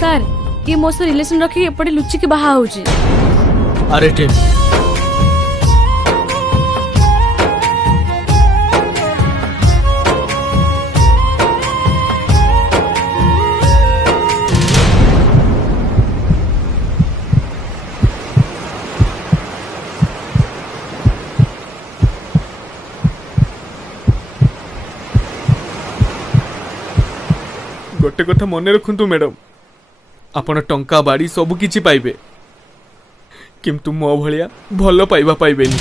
Sir ये मो से रिलेशन रखी एपटे लुचिकी बाहा होची। अरे टीम गोटे कथा मन रखु मैडम, आपण टंका बाड़ी सब किछि पाइबे, किंतु मो भलिया भल पाइबा पाइबेनी।